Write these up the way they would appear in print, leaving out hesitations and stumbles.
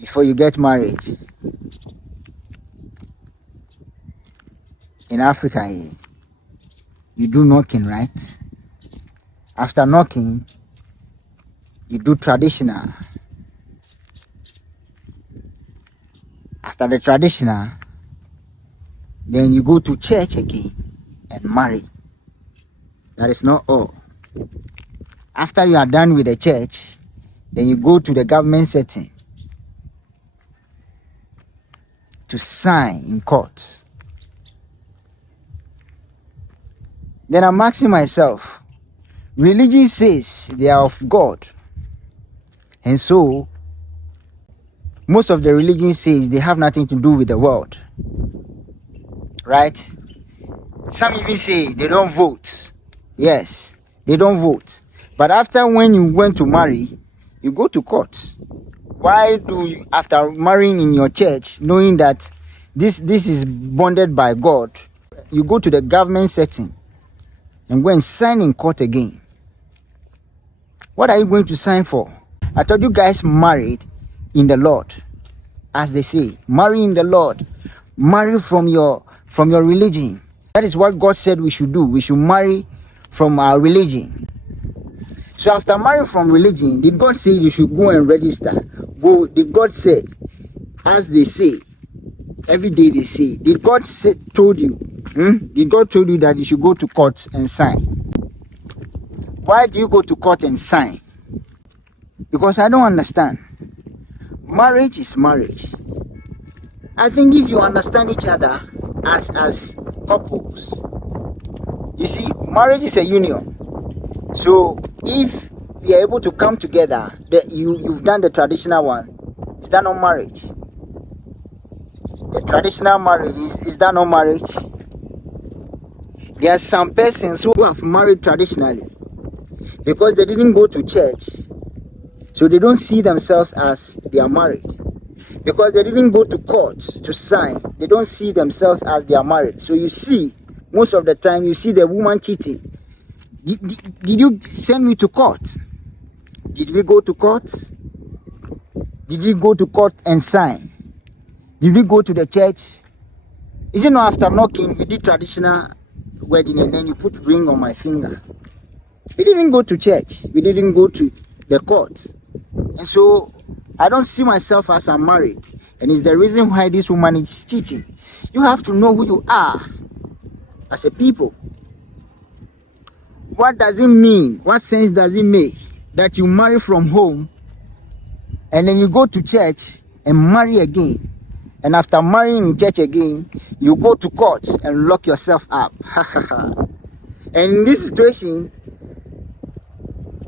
before you get married. In Africa here, you do knocking, right? After knocking, you do traditional. After the traditional, then you go to church again and marry. That is not all. After you are done with the church, then you go to the government setting to sign in court. Then I'm asking myself, religion says they are of God, and so most of the religion says they have nothing to do with the world, right? Some even say they don't vote. Yes, they don't vote. But after when you went to marry, you go to court. Why do you, after marrying in your church, knowing that this is bonded by God, you go to the government setting and go and sign in court again? What are you going to sign for? I thought you guys married in the Lord, as they say, marry in the Lord, marry from your religion. That is what God said we should do. We should marry from our religion. So after marrying from religion, did God say you should go and register? Go. Did God say, as they say, every day they say, did God told you? Did God told you that you should go to court and sign? Why do you go to court and sign? Because I don't understand. Marriage is marriage. I think if you understand each other as couples, you see, marriage is a union. So if we are able to come together, you've done the traditional one, is that not marriage? The traditional marriage, is that not marriage? There are some persons who have married traditionally because they didn't go to church, so they don't see themselves as they are married. Because they didn't go to court to sign, they don't see themselves as they are married. So you see, most of the time you see the woman cheating. Did you send me to court? Did we go to court? Did you go to court and sign? Did we go to the church? Is it not after knocking, we did traditional wedding and then you put ring on my finger? We didn't go to church. We didn't go to the court. And so I don't see myself as I'm married. And it's the reason why this woman is cheating. You have to know who you are as a people. What does it mean? What sense does it make that you marry from home and then you go to church and marry again? And after marrying in church again, you go to court and lock yourself up. And in this situation,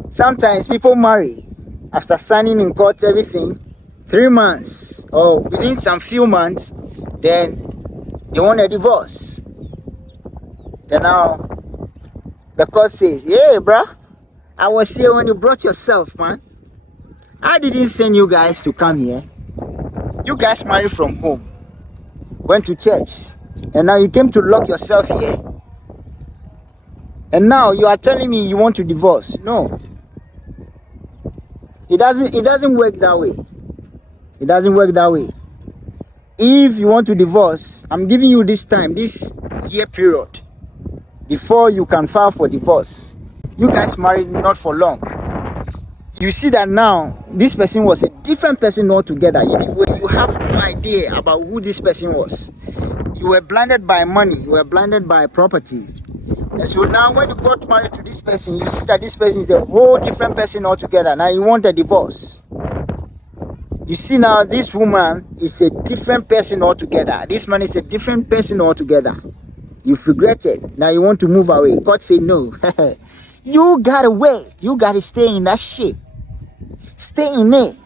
sometimes people marry after signing in court, everything, 3 months or within some few months, then they want a divorce. Then now the court says, "Hey, bruh, I was here when you brought yourself, man. I didn't send you guys to come here. You guys married from home, went to church, and now you came to lock yourself here. And now you are telling me you want to divorce." No. It doesn't work that way. It doesn't work that way. If you want to divorce, I'm giving you this time, this year period, before you can file for divorce. You guys married not for long. You see that now this person was a different person altogether. You have no idea about who this person was. You were blinded by money. You were blinded by property. And so now when you got married to this person, you see that this person is a whole different person altogether. Now you want a divorce. You see now this woman is a different person altogether. This man is a different person altogether. You've regretted. Now you want to move away. God said no. You gotta wait. You gotta stay in that shit. Stay in it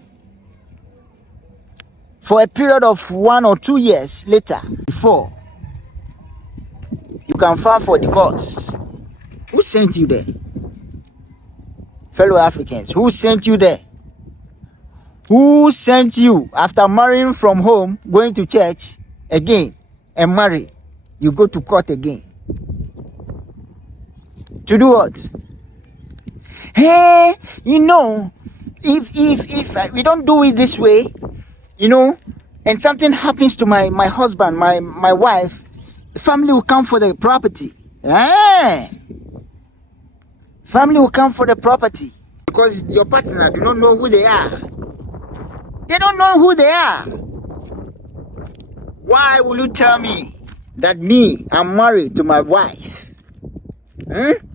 for a period of 1 or 2 years later before you can file for divorce. Who sent you there? Fellow Africans, who sent you there? Who sent you after marrying from home, going to church again and marry? You go to court again. To do what? Hey, If we don't do it this way, and something happens to my husband, my wife, the family will come for the property. Family will come for the property because your partner do not know who they are. They don't know who they are. Why will you tell me that I'm married to my wife?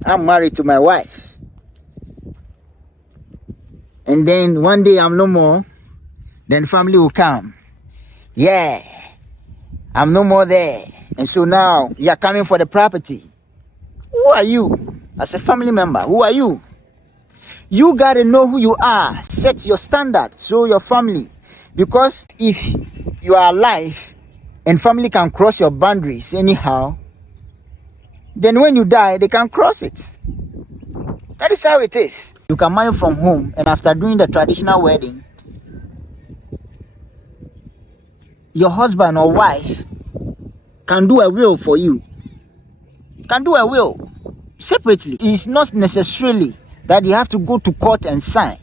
I'm married to my wife. And then one day I'm no more, then family will come. Yeah, I'm no more there. And so now you're coming for the property. Who are you? As a family member, who are you? You got to know who you are. Set your standard. So your family. Because if you are alive and family can cross your boundaries anyhow, then when you die, they can cross it. That is how it is. You can marry from home, and after doing the traditional wedding, your husband or wife can do a will for you. Can do a will separately. It's not necessarily that you have to go to court and sign.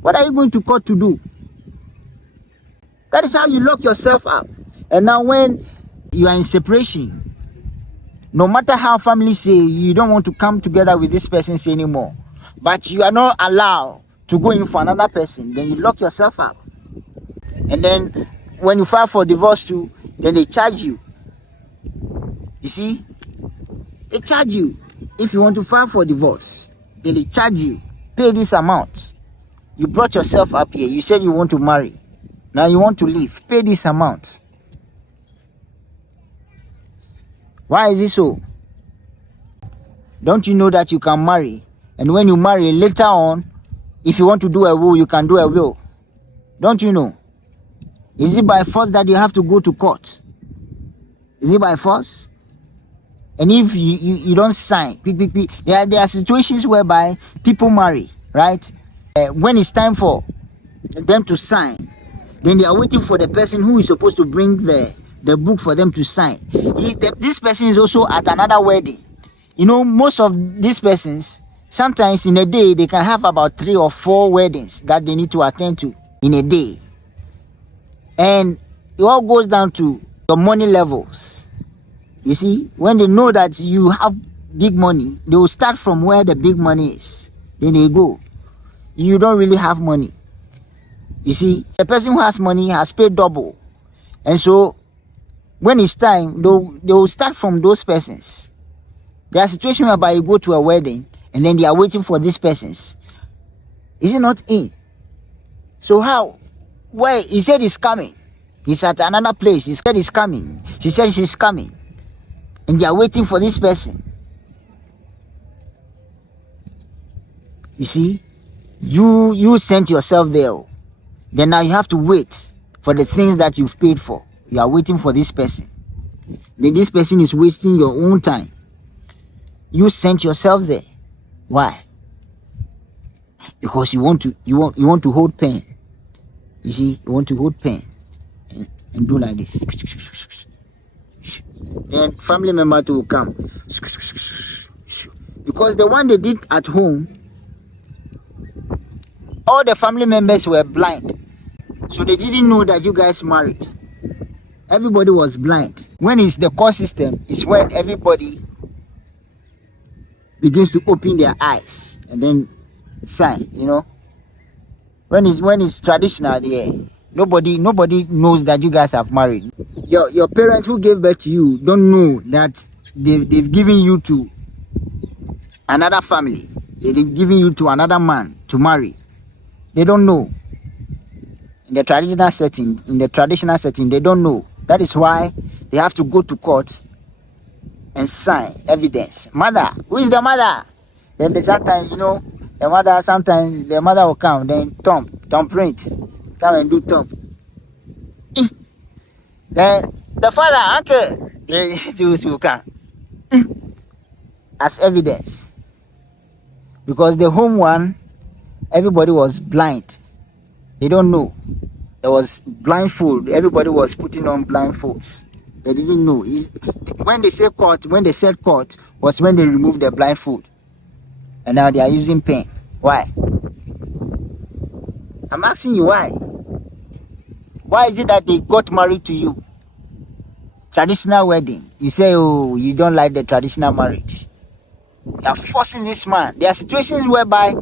What are you going to court to do? That is how you lock yourself up. And now when you are in separation, no matter how families say you don't want to come together with this person anymore, but you are not allowed to go in for another person, then you lock yourself up. And then when you file for divorce too, then they charge you. You see? They charge you. If you want to file for divorce, then they charge you. Pay this amount. You brought yourself up here. You said you want to marry. Now you want to leave. Pay this amount. Why is it so? Don't you know that you can marry? And when you marry, later on, if you want to do a will, you can do a will. Don't you know? Is it by force that you have to go to court? Is it by force? And if you don't sign, there are situations whereby people marry, right? When it's time for them to sign, then they are waiting for the person who is supposed to bring the book for them to sign. This person is also at another wedding. Most of these persons, sometimes in a day, they can have about 3 or 4 weddings that they need to attend to in a day. And it all goes down to your money levels. You see, when they know that you have big money, they will start from where the big money is. Then they go. You don't really have money. You see, the person who has money has paid double. And so, when it's time, they will start from those persons. There are situations whereby you go to a wedding, and then they are waiting for these persons. Is it not in? So how? Why? He said he's coming. He's at another place. He said he's coming. She said she's coming. And they are waiting for this person. You see? You sent yourself there. Then now you have to wait for the things that you've paid for. You are waiting for this person. Then this person is wasting your own time. You sent yourself there. Why? Because you want to hold pen. You see, you want to hold pen and do like this. Then family member will come. Because the one they did at home, all the family members were blind. So they didn't know that you guys married. Everybody was blind. When it's the court system, it's when everybody begins to open their eyes and then sign, When it's traditional, yeah, nobody knows that you guys have married. Your parents who gave birth to you don't know that they've given you to another family. They've given you to another man to marry. They don't know. In the traditional setting, they don't know. That is why they have to go to court and sign evidence. Mother, who is the mother? Then sometimes, the mother will come, then thumb print. Come and do thumb. Then the father, uncle, they will come. As evidence. Because the home one, everybody was blind. They don't know. There was blindfold. Everybody was putting on blindfolds. They didn't know. When they said court was when they removed the blindfold. And now they are using pen. Why? I'm asking you why. Why is it that they got married to you? Traditional wedding. You say, oh, you don't like the traditional marriage. You are forcing this man. There are situations whereby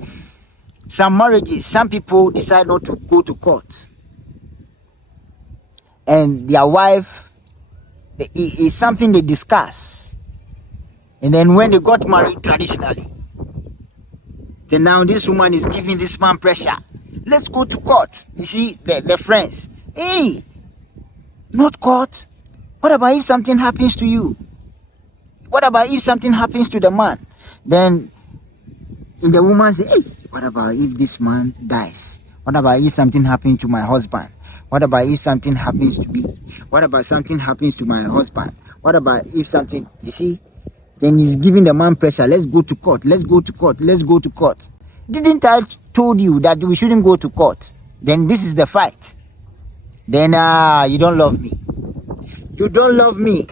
some marriages, some people decide not to go to court. And their wife is something they discuss. And then when they got married traditionally, then now this woman is giving this man pressure. Let's go to court. You see, the friends. Hey, not court. What about if something happens to you? What about if something happens to the man? Then the woman says, hey, what about if this man dies? What about if something happens to my husband? What about if something happens to me? What about something happens to my husband? What about if something, you see? Then he's giving the man pressure. Let's go to court. Let's go to court. Let's go to court. Didn't I told you that we shouldn't go to court? Then this is the fight. Then you don't love me. You don't love me.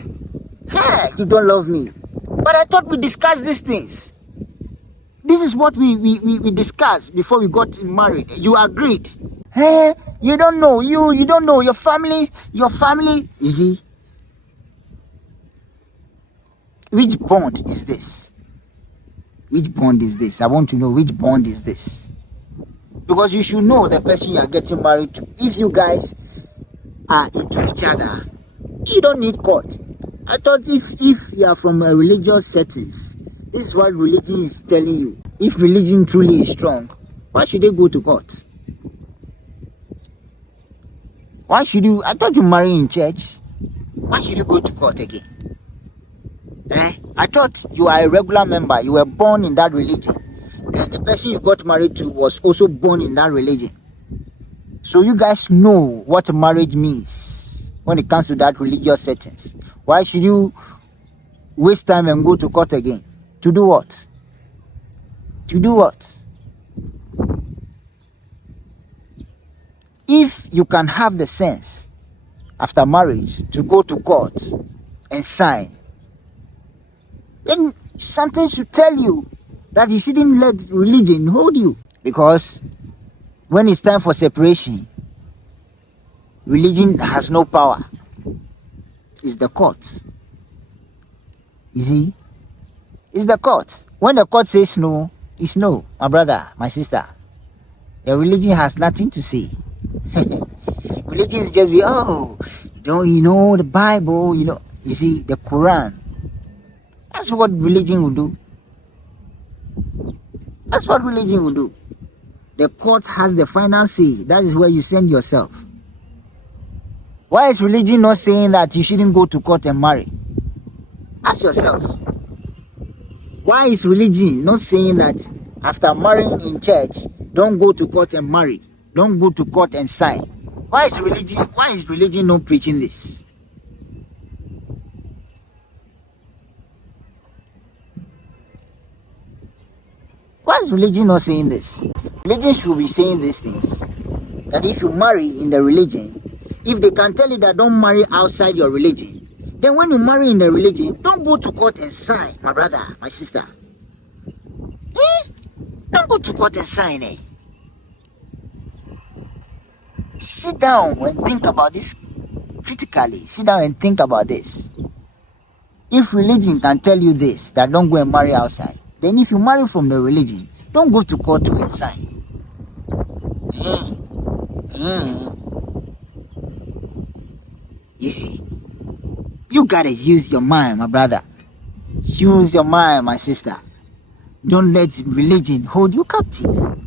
Hey, you don't love me. But I thought we discussed these things. This is what we discussed before we got married. You agreed. Hey, you don't know. You don't know. Your family, you see. Which bond is this? Which bond is this? I want to know which bond is this. Because you should know the person you are getting married to. If you guys are into each other, you don't need court. I thought if you are from a religious settings, this is what religion is telling you. If religion truly is strong, why should they go to court? Why should you? I thought you marry in church. Why should you go to court again? I thought you are a regular member. You were born in that religion. And the person you got married to was also born in that religion. So you guys know what marriage means when it comes to that religious settings. Why should you waste time and go to court again? To do what? To do what? If you can have the sense after marriage to go to court and sign, then something should tell you that you shouldn't let religion hold you. Because when it's time for separation, religion has no power. It's the court. You see? It's the court. When the court says no, it's no, my brother, my sister. Your religion has nothing to say. Religion is just don't you know the Bible, you see, the Quran. That's what religion will do. That's what religion will do. The court has the final say. That is where you send yourself. Why is religion not saying that you shouldn't go to court and marry? Ask yourself. Why is religion not saying that after marrying in church, don't go to court and marry? Don't go to court and sign? Why is religion not preaching this? Why is religion not saying this? Religion should be saying these things. That if you marry in the religion, if they can tell you that don't marry outside your religion, then when you marry in the religion, don't go to court and sign, my brother, my sister. Don't go to court and sign, Sit down and think about this critically. Sit down and think about this. If religion can tell you this, that don't go and marry outside, then if you marry from the religion, don't go to court to sign. You see, you gotta use your mind, my brother. Use your mind, my sister. Don't let religion hold you captive.